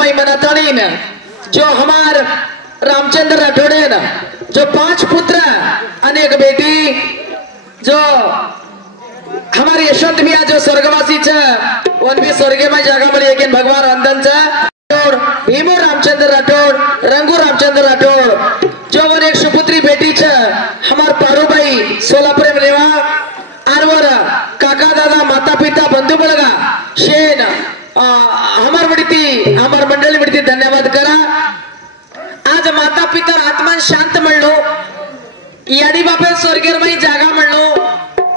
भाई मनातानी न जो हमार रामचंद्र राठौड़े न जो 5 पुत्र अनेक बेटी जो हमारे यशवंत भैया जो स्वर्गवासी छ वन भी स्वर्गे में जागा मिली लेकिन भगवान अंदन छ भीमो रामचंद्र राठौड़ रंगू रामचंद्र राठौड़ जो वन एक सुपुत्री बेटी छ हमार पारू भाई सोलापुर में रेवा आरवर काका दादा माता पिता बंधु बलगा शेन हमार बडीती हमार मंडळी बडीती धन्यवाद करा। आज माता पिता आत्मा शांत म्हणलो याडी बापे स्वर्गेर माई जागा म्हणलो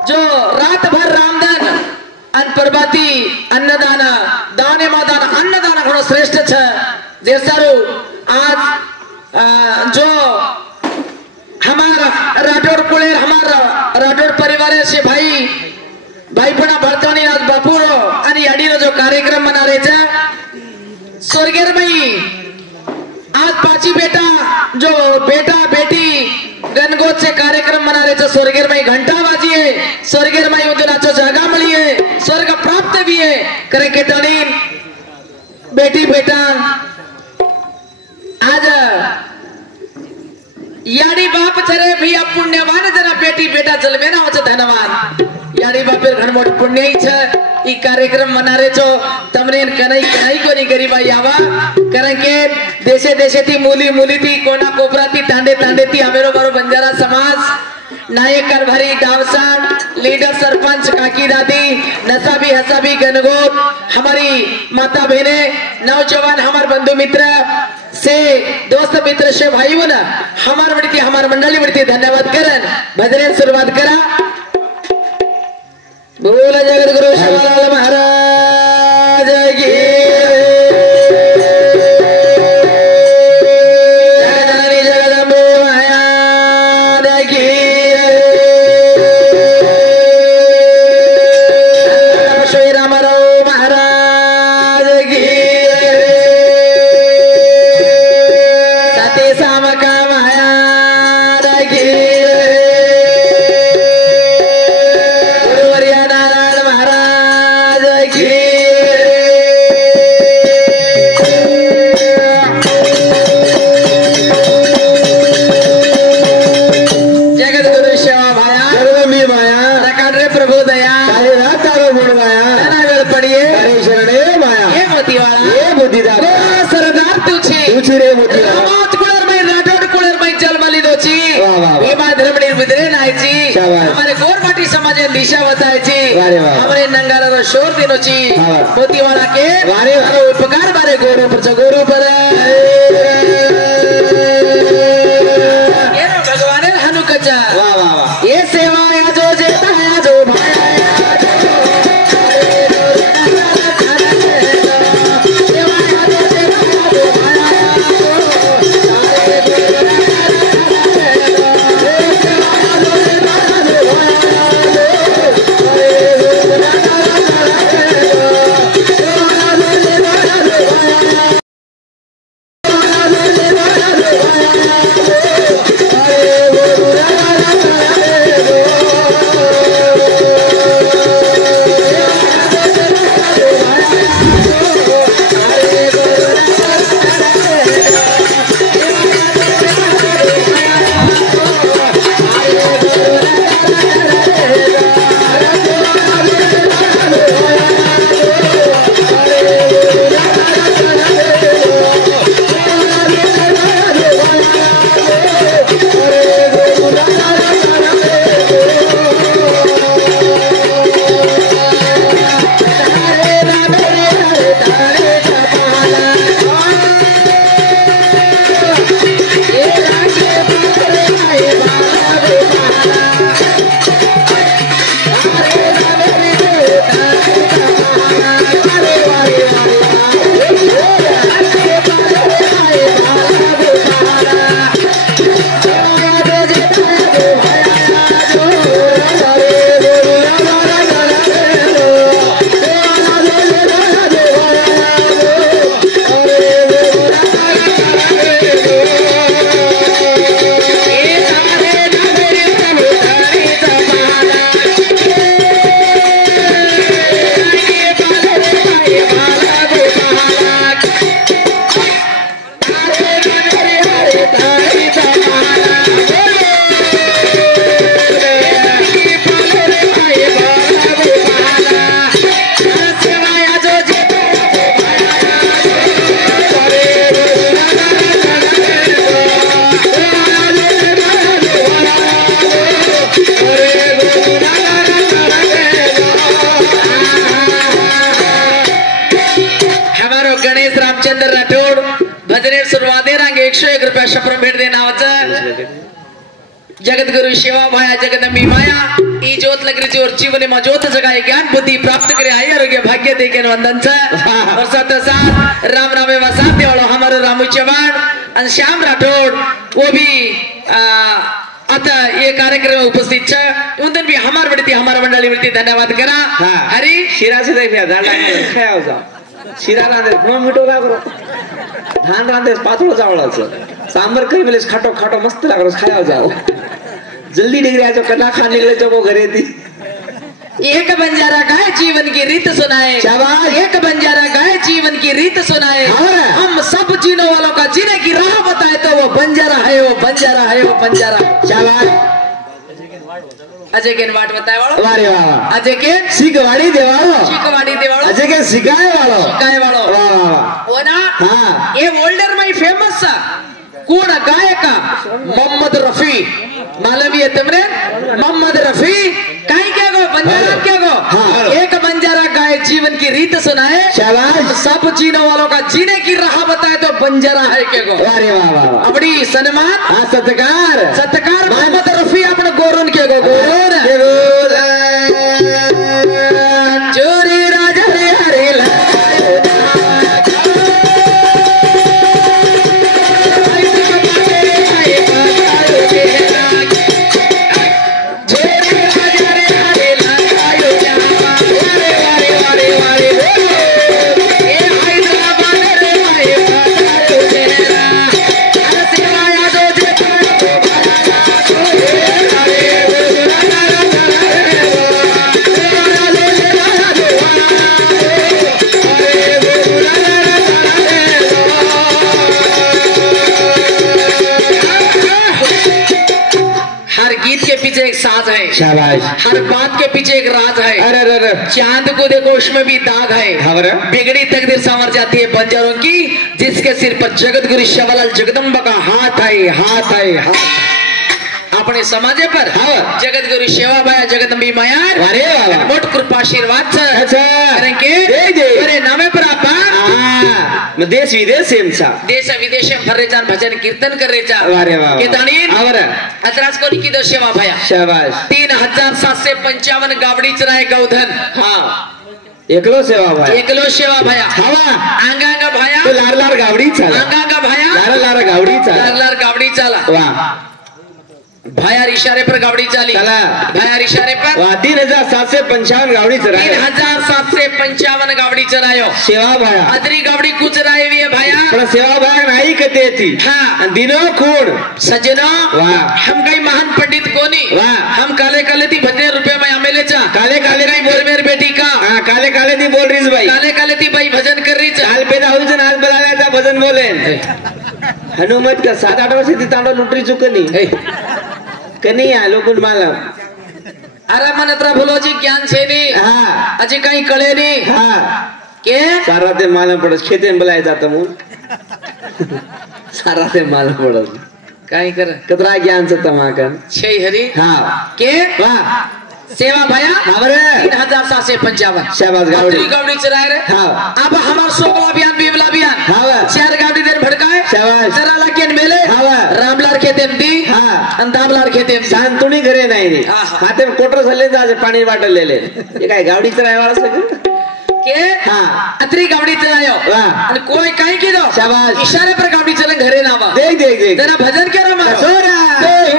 जो रात भर रामदान अन प्रभाती अन्नदान दाने मादान अन्नदान घणो श्रेष्ठ छ जे सारू आज जो हमारा राठौड़ कुळेर हमारा राठौड़ परिवार से भाई भाईपणा भरतानी आज बापूरो आणि याडीनो जो कार्यक्रम मना रहे छ स्वर्गेर माई आज पाची बेटा जो बेटा बेटी गणगोत से कार्यक्रम मना रहे स्वर्गेर माई घंटा बाजी है स्वर्गेर माई उदनाचो जागा मिली है स्वर्ग प्राप्त भी है करे केतणी बेटी बेटा आज याडी बाप छरे भी पुण्यवान जरा बेटी बेटा जलमे ना वच धनवान याडी बापेर घण मोठ पुण्य ही छ ई कार्यक्रम मना रे छो तमने कनई कनई कोनी गरीबाई आवा कारण के देशे देशे थी मूली मूली थी कोना कोपरा थी तांडे तांडे थी हमेरो मारो बंजारा समाज नायक कारभारी गावसा लीडर सरपंच काकी दादी नसाबी हसाबी गणगोत हमारी माता बहने नौजवान हमार बंधु मित्र से दोस्त मित्र से भाई बोला हमार बड़ी हमार मंडली बड़ी धन्यवाद करन भजन शुरुआत करा। बोल जगत गुरु शिवलाल महाराज की जगदानी जगदम्बे माया की श्री रामराव महाराज की सती सामका माया की हमारे गोरमाटी समाज दिशा बतायची हमारे नंगारा शोर दिनोची मोतीवाला के उपकार बारे गोरू पर भगवान हनुकचा ये सेवा या जो जेता है जो भाई गणेश रामचंद्र राठोड भजनेर सुरुवाते रांग 101 रुपया शप्रम भेट दे नावाचं जगद्गुरु सेवा भाया जगदंबी माया ई ज्योत लगरी और जीवन में ज्योत जगाए ज्ञान बुद्धि प्राप्त करे आई आरोग्य भाग्य दे के वंदन और साथ साथ राम रामे वसात देवालो हमारे रामू चव्हाण और श्याम राठोड वो भी आता ये कार्यक्रम में उपस्थित है उन दिन भी हमार बढ़ती हमारा मंडली बढ़ती धन्यवाद करा हरी शिरा से देख खाया होता शिरा रांधे पुन्हा मिठो का करो धान रांधे पातळ चावळाचं सांबर करी मिलेस खाटो खाटो मस्त लागलो खाया जाओ जल्दी डिग्री आजो कला खा निकले जो घरे थी एक बंजारा गाय जीवन की रीत सुनाए शाबाश एक बंजारा गाय जीवन की रीत सुनाए हम सब जीने वालों का जीने की राह बताए तो वो बंजारा है वो बंजारा है वो बंजारा शाबाश अजय के वाट बताए वालो वारे वाह अजय के सीखवाड़ी देवालो सीखवाड़ी देवालो अजय के सिखाए वालो वाह वाह वो ना हाँ ये ओल्डर में फेमस सा कौन गायक मोहम्मद रफी मालूम है तुमने मोहम्मद रफी कहीं क्या गो बंजारा क्या गो हाँ। एक बंजारा गाय जीवन की रीत सुनाए शाबाश सब जीने वालों का जीने की राह बताए तो बंजारा है क्या गो वारे वाह वाह अपनी सन्मान हाँ सत्कार सत्कार मोहम्मद रफी अपने गोरुन के गो गोरुन चोरी राजा रे हरे एक साज है शाबाश हर बात के पीछे एक राज है अरे अरे चांद को देखो उसमें भी दाग है बिगड़ी तकदीर संवर जाती है बंजारों की जिसके सिर पर जगतगुरु शिवलाल जगदम्बा का हाथ है हाथ अपने समाजे पर जगतगुरु सेवा भाया जगदंबी माया मोट कृपा आशीर्वाद नामे पर आप देश विदेश देश विदेश फर्रे जान भजन कीर्तन कर अतराज को लिखी दो सेवा भाया शाबाश 3755 गावड़ी चराए गौधन हाँ एकलो सेवा भाया आंगा भाया तो लार गावड़ी चाला आंगा भाया लार गावड़ी चाला वाह भाया इशारे पर गावड़ी चाली भाया इशारे पर 3755 गावड़ी चरायो 3755 गावड़ी चरायो सेवा भाया अदरी गावड़ी कुछ चराई हुई है भाया पण सेवा भाया नाही कहते थी हाँ दिनो खूण सज्जनो वाह हम कई महान पंडित कोनी वाह हम काले काले थी भजने रुपए में आमेले चा काले काले नहीं बोल मेरी बेटी का हाँ काले काले थी बोल रही भाई काले काले थी भाई भजन कर रही चा हाल पैदा हुई आज बलायचा भजन बोले हनुमत का 7-8 वर्ष ती तांडो लुटरी चुकनी कनी आलो पण माला अरे मन त्रा बोलो जी ज्ञान छे नी हाँ अजी कहीं कळे नी हाँ के सारा ते मालूम पड़स खेते में बुलाए जाता हूँ सारा ते मालूम पड़स कहीं कर कतरा ज्ञान से तमाकन छे हरी हाँ के वाह सेवा भाया हमारे 3755 शाबाश गावड़ी गावड़ी चराए रे हाँ अब हमार सोगला अभियान बीबला अभियान हाँ 4 गावड़ी देर भड़काए शाबाश जरा लकेन मेले हाँ रामलाल खेतेम दी हाँ अंदामलाल खेतेम शांतुनी घरे नाही रे हाँ, हाँ। हाते में कोटर सले जाजे पानी बाटल ले ले ये काय गावड़ी चराए वाला सके के हाँ अतरी गावड़ी चलायो वाह आणि कोई काई की दो शाबाश इशारे पर गावड़ी चलन घरे नावा देख जरा भजन करो मारो सोरा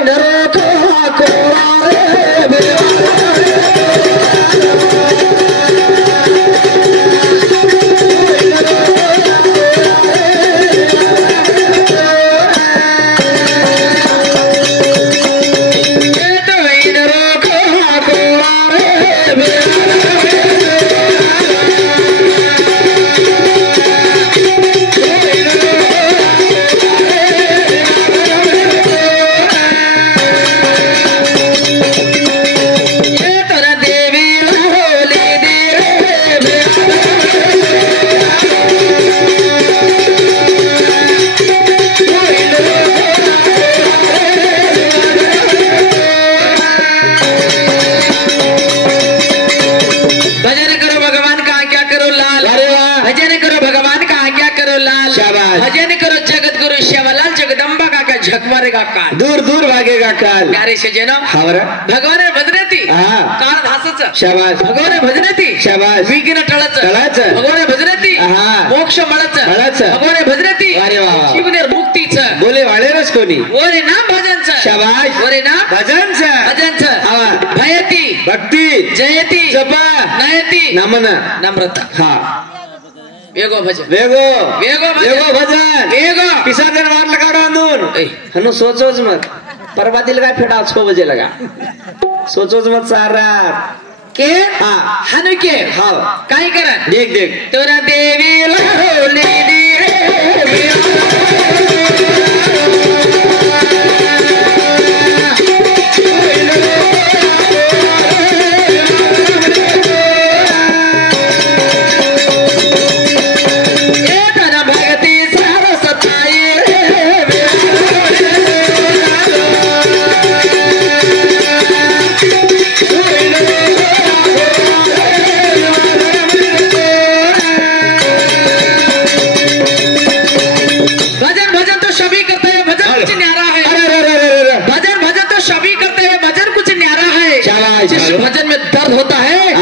डरो को शाबाश भजन करो जगत गुरु श्यामलाल जगदम्बा का झक मारेगा काल दूर दूर भागेगा काल प्यारे से जनो हावरा भगवान भजनेती हा काळ धासच शाबाश भगवान भजनेती शाबाश विघ्न टळच टळच भगवान भजनेती हा मोक्ष मळच मळच भगवान भजनेती अरे वा वा. शिव निर्मुक्तीच बोले वाळेरच कोणी ओरे नाम भजनच शाबाश ओरे नाम भजनच भजनच हा भयती भक्ती जयती जपा नयती नमन नम्रता हा वेगो भजन वेगो वेगो वेगो भजन वेगो पिसाजन वाट लगा अंदून ऐ. हनु सोचोच मत परवा दिल का फेटा 6 बजे लगा सोचोच मत सारा के हा हनुके हा काय करा देख देख तोरा देवी लावली भजन में दर्द होता है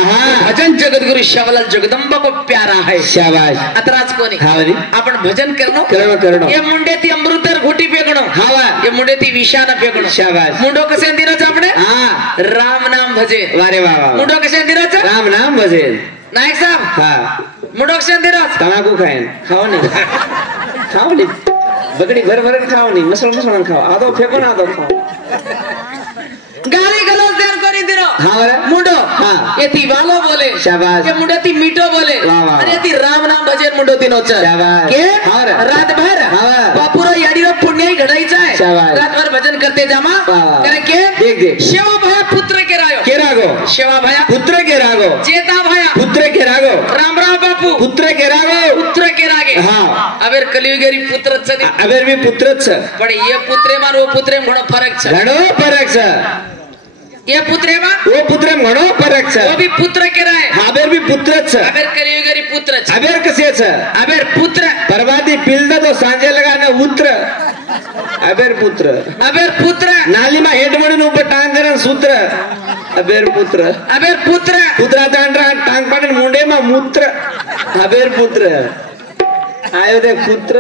भजन जगत गुरु श्यामलाल जगदंबा को प्यारा है शाबाश अतराज कोणी हावरी आपण भजन करणं करणं ये मुंडे ती अमृतर घोटी पेकणं हावा ये मुंडे ती विषान पेकणं शाबाश मुंडो कसे दिनाचं आपण हा राम नाम भजे वारे वा वा मुंडो कसे दिनाचं राम नाम भजेल नायक साहब हा मुंडो कसे दिनाचं तमाकू खाएन खाओ नहीं बगड़ी भर भर खाओ नहीं मसल खाओ आदो फेंको ना आदो खाओ गाली गलौज देर करी दिरो हाँ मुंडो हाँ ये ती वालो बोले शाबाश ये मुंडो ती मीठो बोले वाह वाह अरे ती राम नाम भजन मुंडो ती नोच शाबाश के हाँ रात भर हाँ बापुरो याडीरो पुण्य घडायचा आहे शाबाश रात भर भजन करते जामा करे के देख देख शेवा भया पुत्र के रायो के रागो शेवा भया पुत्र के रागो जेता भया पुत्र के रागो राम राम बापू पुत्र के रागो पुत्र के रागे हाँ अबेर कलियुगेरी पुत्रच नाही अबेर भी पुत्रच पण ये पुत्रे मान वो पुत्रे घणो फरक छ घणो फरक छ ये पुत्रे मान वो पुत्र घणो फरक छ वो भी पुत्र के राय अबेर भी पुत्रच छ अबेर कलियुगेरी पुत्र छ अबेर कसे छ अबेर पुत्र परवादी पिल्द तो सांजे लगा न उत्र अबेर पुत्र नाली में हेड म्हणून ऊपर टांग करन सूत्र अबेर पुत्र पुत्रा टांग पाडन मुंडे में मूत्र अबेर पुत्र आयो दे पुत्र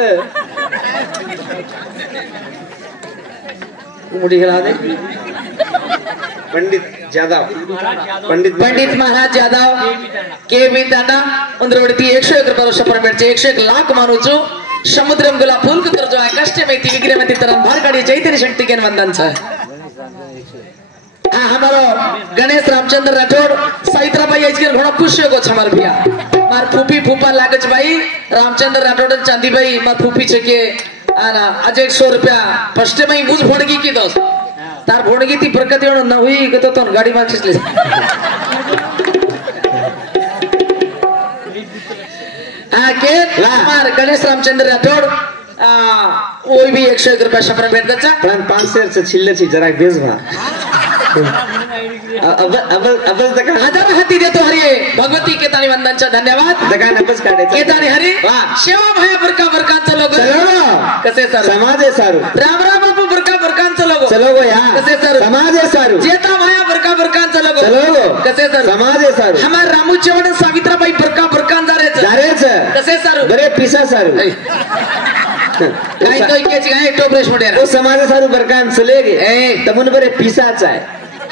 मुड़ी खिला दे पंडित महाराज जाधव के बी दादा उंदरवडती 101 वर्ष परमेडचे 101 लाख मानूचो समुद्रम गुला फुल्क करजो आहे कष्ट मेती विग्रहमती तरन भार गाडी चैतन्य शक्ति के वंदन छ हाँ हमारो गणेश रामचंद्र राठौड़ साइत्रा भाई आज के घणो खुश हो छमार भैया मार फूफी फूफा लागच भाई रामचंद्र राठौड़ चांदी भाई मार फूफी छ के आना आज 100 रुपया फर्स्ट में मुझ भोडगी की दोस्त तार भोडगी ती प्रकट येणो न हुई गतो तो गाडी मा खिचले हाँ के मार गणेश रामचंद्र राठौड़ वो भी 101 रुपया शपर भेट दचा पण 500 से छिल्ले छी जरा बेस भा अब दका हजार हाती देतो हरी भगवती केतानी वंदनचा धन्यवाद दका नपस काढायचा केतानी हरी वाह शेवा भया बरका बरकांचा लोगो चलो कसे सर समाज आहे सारू राम राम बापू बरका बरकांचा लोगो चलो गो या कसे सर समाज आहे सारू जेता भया बरका बरकांचा लोगो चलो गो कसे सर समाज आहे सारू हमार रामू चव्हाण सावित्राबाई बरका बरकां जारेच कसे सर बरे पिसा सारू काही तो इकेच काय टोपरेश मोठे वो समाज सारू बरकान चले गे तमुन बरे पिसाच आहे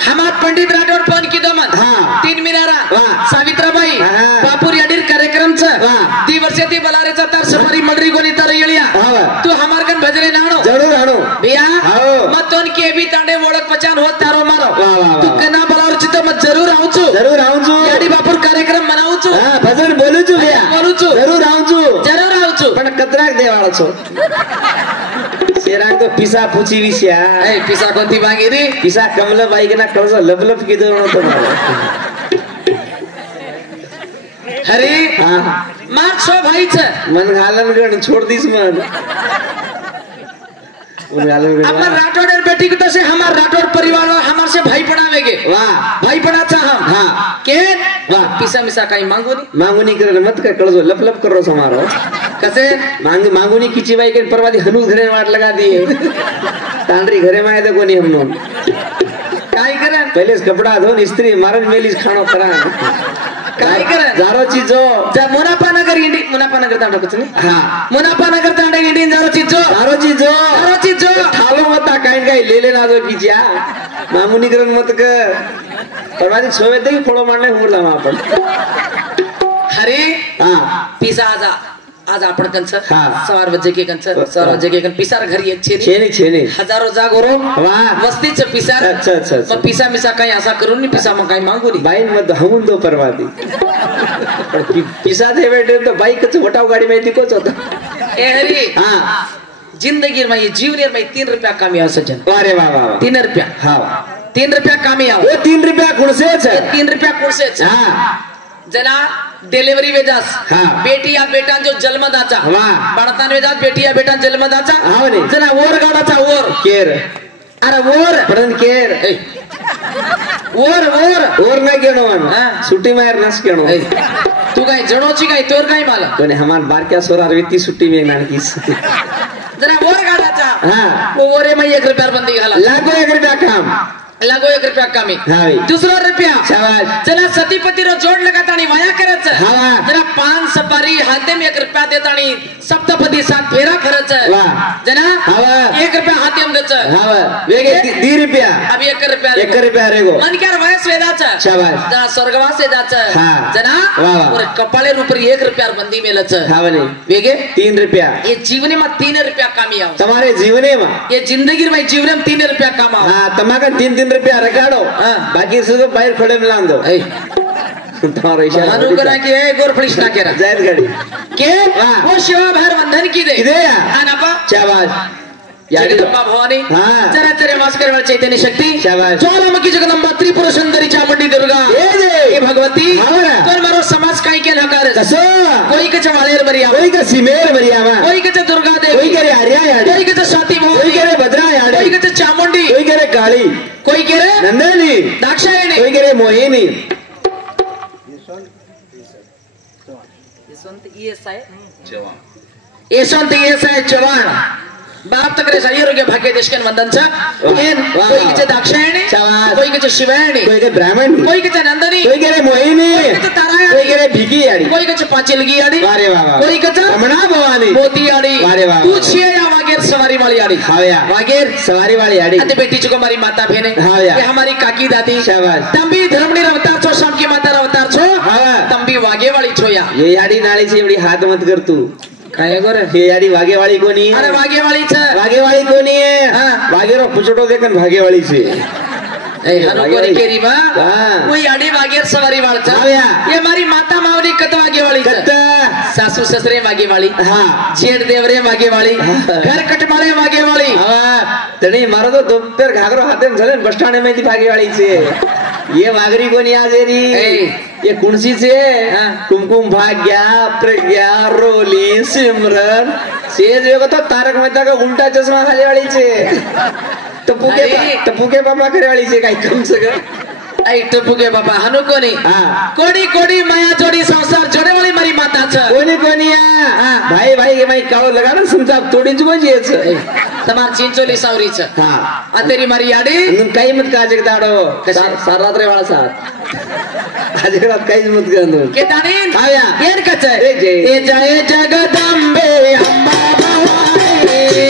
हमार पंडित राठौड़ फोन की दो मन हाँ 3 मिनारा वाह सावित्राबाई हाँ बापूर याडीर कार्यक्रम छ वाह दी वर्षे ती बलारेचा तार सफारी मंडरी कोणी तर येळिया हाँ तू हमार कन भजने नाणो जरूर आणो भैया हाओ मत तोन के भी तांडे ओळख पहचान होत तारो मारो वाह वाह तू कना बलावर चितो मत जरूर आऊचू याडी बापूर कार्यक्रम मनाऊचू हां भजन बोलूचू भैया बोलूचू जरूर आऊचू पण कतराक देवाळचो शेरांग तो पिसा पुची विषया ए पिसा कोणती बांगेरी पिसा कमला बाई के ना कळज लबलब की दो तो हरी हां मार छो भाई छ मन घालन गण छोड़ दिस मन उन घालन गण हमार राठौड़ बेटी को तो से हमार राठौड़ परिवार हमार से भाई बनावेगे वाह भाई बनाचा हम हां के वाह पिसा मिसा काही मांगू नहीं कर मत कर कळज लपलप करो समारो कसे मांगुनी किची बाई के परवादी हनु घरे वाट लगा दिए तांडरी घरे में आए तो कोनी हमनो काय करा पहले कपड़ा धो इस्त्री मारन मेलीस खानो करा काय करा जारो चीजो जा मुनाफा नगर तांडा कुछ नहीं हाँ मुनाफा नगर तांडा इंडियन जारो चीजो थालो मता काय ले लेना दो पिजिया मामुनी करन मत क परवादी सोवे दे फोड़ो मारने हुरला वहां पर हरी हां पिसा आज आपण कंच हाँ। सवार वजे के कंच सवार वजे के कन पिसार घर ये छेनी हजारों जागोरो वाह वस्ती च पिसार अच्छा मग पिसा मिसा काही असा करून नाही पिसा मग काही मागू नाही बाईन मत हमून दो परवादी पण पिसा दे बेटे तो बाईक च वटाव गाडी माहिती कोच होता ए हरी हां जिंदगी में ये जीवन में 3 रुपया कमी आओ सज्जन अरे वाह वाह 3 रुपया हां 3 रुपया कमी आओ वो 3 रुपया कुणसे छ 3 रुपया कुठसे हां जना डिलिव्हरी वेजास हाँ। बेटी या बेटा जो जन्मदाचा वाह बडतान वेजास बेटी या बेटा जन्मदाचा हाव रे जना ओर गाडाचा ओर केर अरे ओर पडन केर ओर ना गेणो हाँ। सुट्टी मार नस गेणो तू काय जणोची काय तोर काय मला कोणी हमार बारक्या सोरार व्यक्ती सुट्टी में नानकीस जरा ओर गाडाचा हां वो ओरे में 1 रुपया बंदी घाला लागो 1 रुपया काम लागो 1 रुपया कमी हाँ। दूसरा रुपया शाबाश चला सतीपती रो जोड लगातानी वाया करच हाँ। जरा 5 सपारी हाते में 1 रुपया देतानी सप्तपदी 7 फेरा खरच वाह जना हाँ। 1 रुपया हाते में दच हां वेगे 2 रुपया अब 1 रुपया 1 रुपया रेगो मन क्या वयस वेदाच शाबाश जरा स्वर्गवास वेदाच हाँ। जना वाह, वाह। और कपाळे ऊपर 1 रुपया बंदी मेलच हां बने वेगे 3 रुपया ये जीवने में 3 रुपया कमी आओ तुम्हारे जीवने में ये जिंदगी में जीवन में 3 रुपया कमाओ हां तमाका 3 रुपया रगाड़ो हाँ। बाकी सब बाहर खड़े में लांदो तुम्हारा इशारा मनु करा की है गोर फलिश ना केरा जायद गाड़ी के वाह। वो शिवा भर बंधन की दे किदे या अनपा शाबाश जगदंबा भवानी हाँ। जरा तेरे मास्कर वाले चैतन्य शक्ति शाबाश। ज्वालामुखी जगदंबा त्रिपुर सुंदरी चामुंडी दुर्गा ये दे। ये भगवती हाँ ना। तोर मारो समाज काई के नकार कसो कोई के चवालेर मरिया कोई का सिमेर मरियामा कोई के दुर्गा देवी कोई करे हरिया याड़ी कोई के स्वाति कोई भवानी करे भद्रा कोई याड़ी के चामुंडी कोई करे काली कोई के नंदनी दाक्षायणी कोई करे मोहिनी यशवंत येसाय चव्हाण बाप तक रे सैर के भाग्य देश के वंदन छ इन वाह। कोई के दाक्षायणी शाबाश। कोई के शिवायणी कोई के ब्राह्मण कोई के नंदनी कोई करे मोहिनी कोई के तारायणी कोई करे भिकी याड़ी कोई के पाचिलगी आड़ी वारे वाह कोई के रमणा भवानी मोती आड़ी वारे वाह। तू छिए या वागेर सवारी वाली आड़ी हावया वागेर सवारी वाली याड़ी अते बेटी चुको हमारी माता बहने हाँ या। ये हमारी काकी दादी शाबाश। तंबी धर्मनी अवतार छो शाम की माता अवतार छो हाँ। तंबी वागे वाली छो या ये याड़ी नाली से एवढी हात मत कर तू काय गोरे ये याड़ी वागे वाली कोनी अरे है वागे वाली छ वागे वाली कोनी है हाँ। वागे रो पुचटो देखन भागे वाली से ए हनु वागे कोरी वाली। केरी बा हाँ। कोई आड़ी वागेर सवारी वाल छ हाँ या। ये हमारी माता मावली कत वागे वाली छ कत्ता सासू ससरे वागे वाली हाँ जेठ देवरे वागे वाली घर कटमाळे वागे वाली हाँ तणी मारो तो दोपहर घाघरो हाथे में चले बस स्टैंड में थी भागे वाली से ये वागरी कोनी आज री ये कुणसी से हाँ। कुमकुम भाग्या प्रज्ञा रोली सिमरन से जो तो तारक मेहता का उल्टा चश्मा खाने वाली से अरे। टपुके पापा करे वाली से काही कम सगळं ऐ टपुके बाबा हनु कोनी हाँ कोडी कोडी माया जोड़ी संसार जोड़े वाली मारी माता छ कोणी कोणी हाँ। भाई भाई के भाई काव लगा ना समजा तोडी चुको जेच तमार चिंचोली सावरी छ हाँ आ तेरी मारी आड़ी अजून काही मत का जगदाडो कसे? सार रात्री वाळा सात आज रात काहीच मत का के तानीन हाँ या। येन कच ए जय। ए जय जगदंबे अंबा भवानी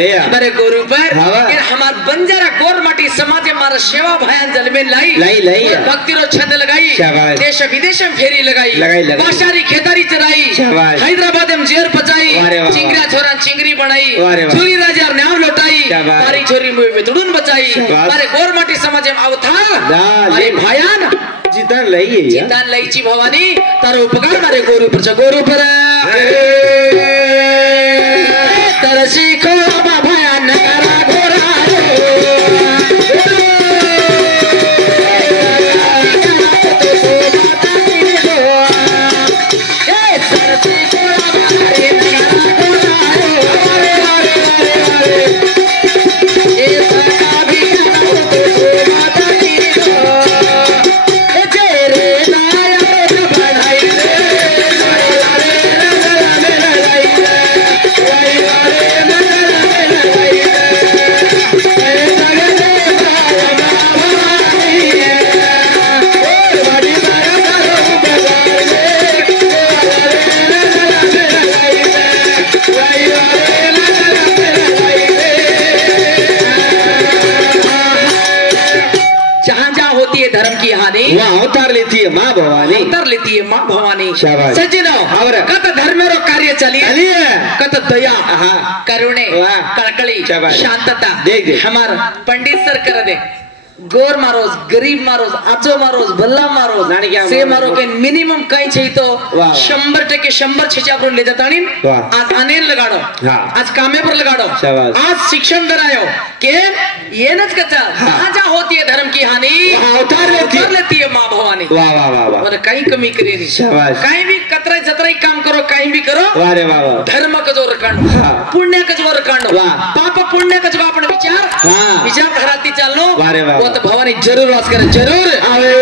अरे यार। हमारे गोरू पर हाँ। कि हमार बंजारा गोर माटी समाज में हमारा सेवा भायान जल में लाई लाई और भक्ति रो छंद लगाई शाबाश। देश विदेश में फेरी लगाई लगाई। बाशारी खेतारी चराई शाबाश। हैदराबाद में जेर पचाई वारे वाह। चिंगरा छोरा चिंगरी बनाई वारे वाह। चोरी राजा नाम लौटाई शाबाश। मारी छोरी मुंह में तुड़ुन बचाई शाबाश। हमारे गोर माटी समाज में अवथा दा, अरे ले। भायान जितना लई है यार। चिंता लईची भवानी तारो उपकार मारे गोरू पर गोरू पर तरसी को भयान करा गोरा धर्म की हानि वहाँ अवतार लेती है माँ भवानी। अवतार लेती है माँ भवानी। शाबाश। सज्जनो और कत धर्म रो कार्य चलिए चलिए। कत दया हाँ। करुणे वाह। कड़कड़ी शाबाश। शांतता देख देख। हमार पंडित सर कर दे गोर मारोस गरीब मारोस आचो मारोस भल्ला मारोस नानी क्या से मारो? मारो के मिनिमम काही छे तो वाह। 100% 100 छेचा पर ले जाता नहीं वाह। आज अनेल लगाड़ो हाँ। आज कामे पर लगाड़ो शाबाश। आज शिक्षण करायो के ये नच कचा जहाँ होती है धर्म की हानि वहाँ अवतार लेती है। माँ भवानी। वाह वाह वाह वाह। और कहीं कमी करे नहीं शाबाश। कहीं भी कतराई जतराई काम करो कहीं भी करो वाह रे वाह वाह। धर्म का जो रकांड हाँ। पुण्य का जो रकांड वाह। पाप पुण्य का जो अपन विचार हाँ। विचार धराती चालो वाह रे वाह वो तो भवानी जरूर वास करे जरूर आवे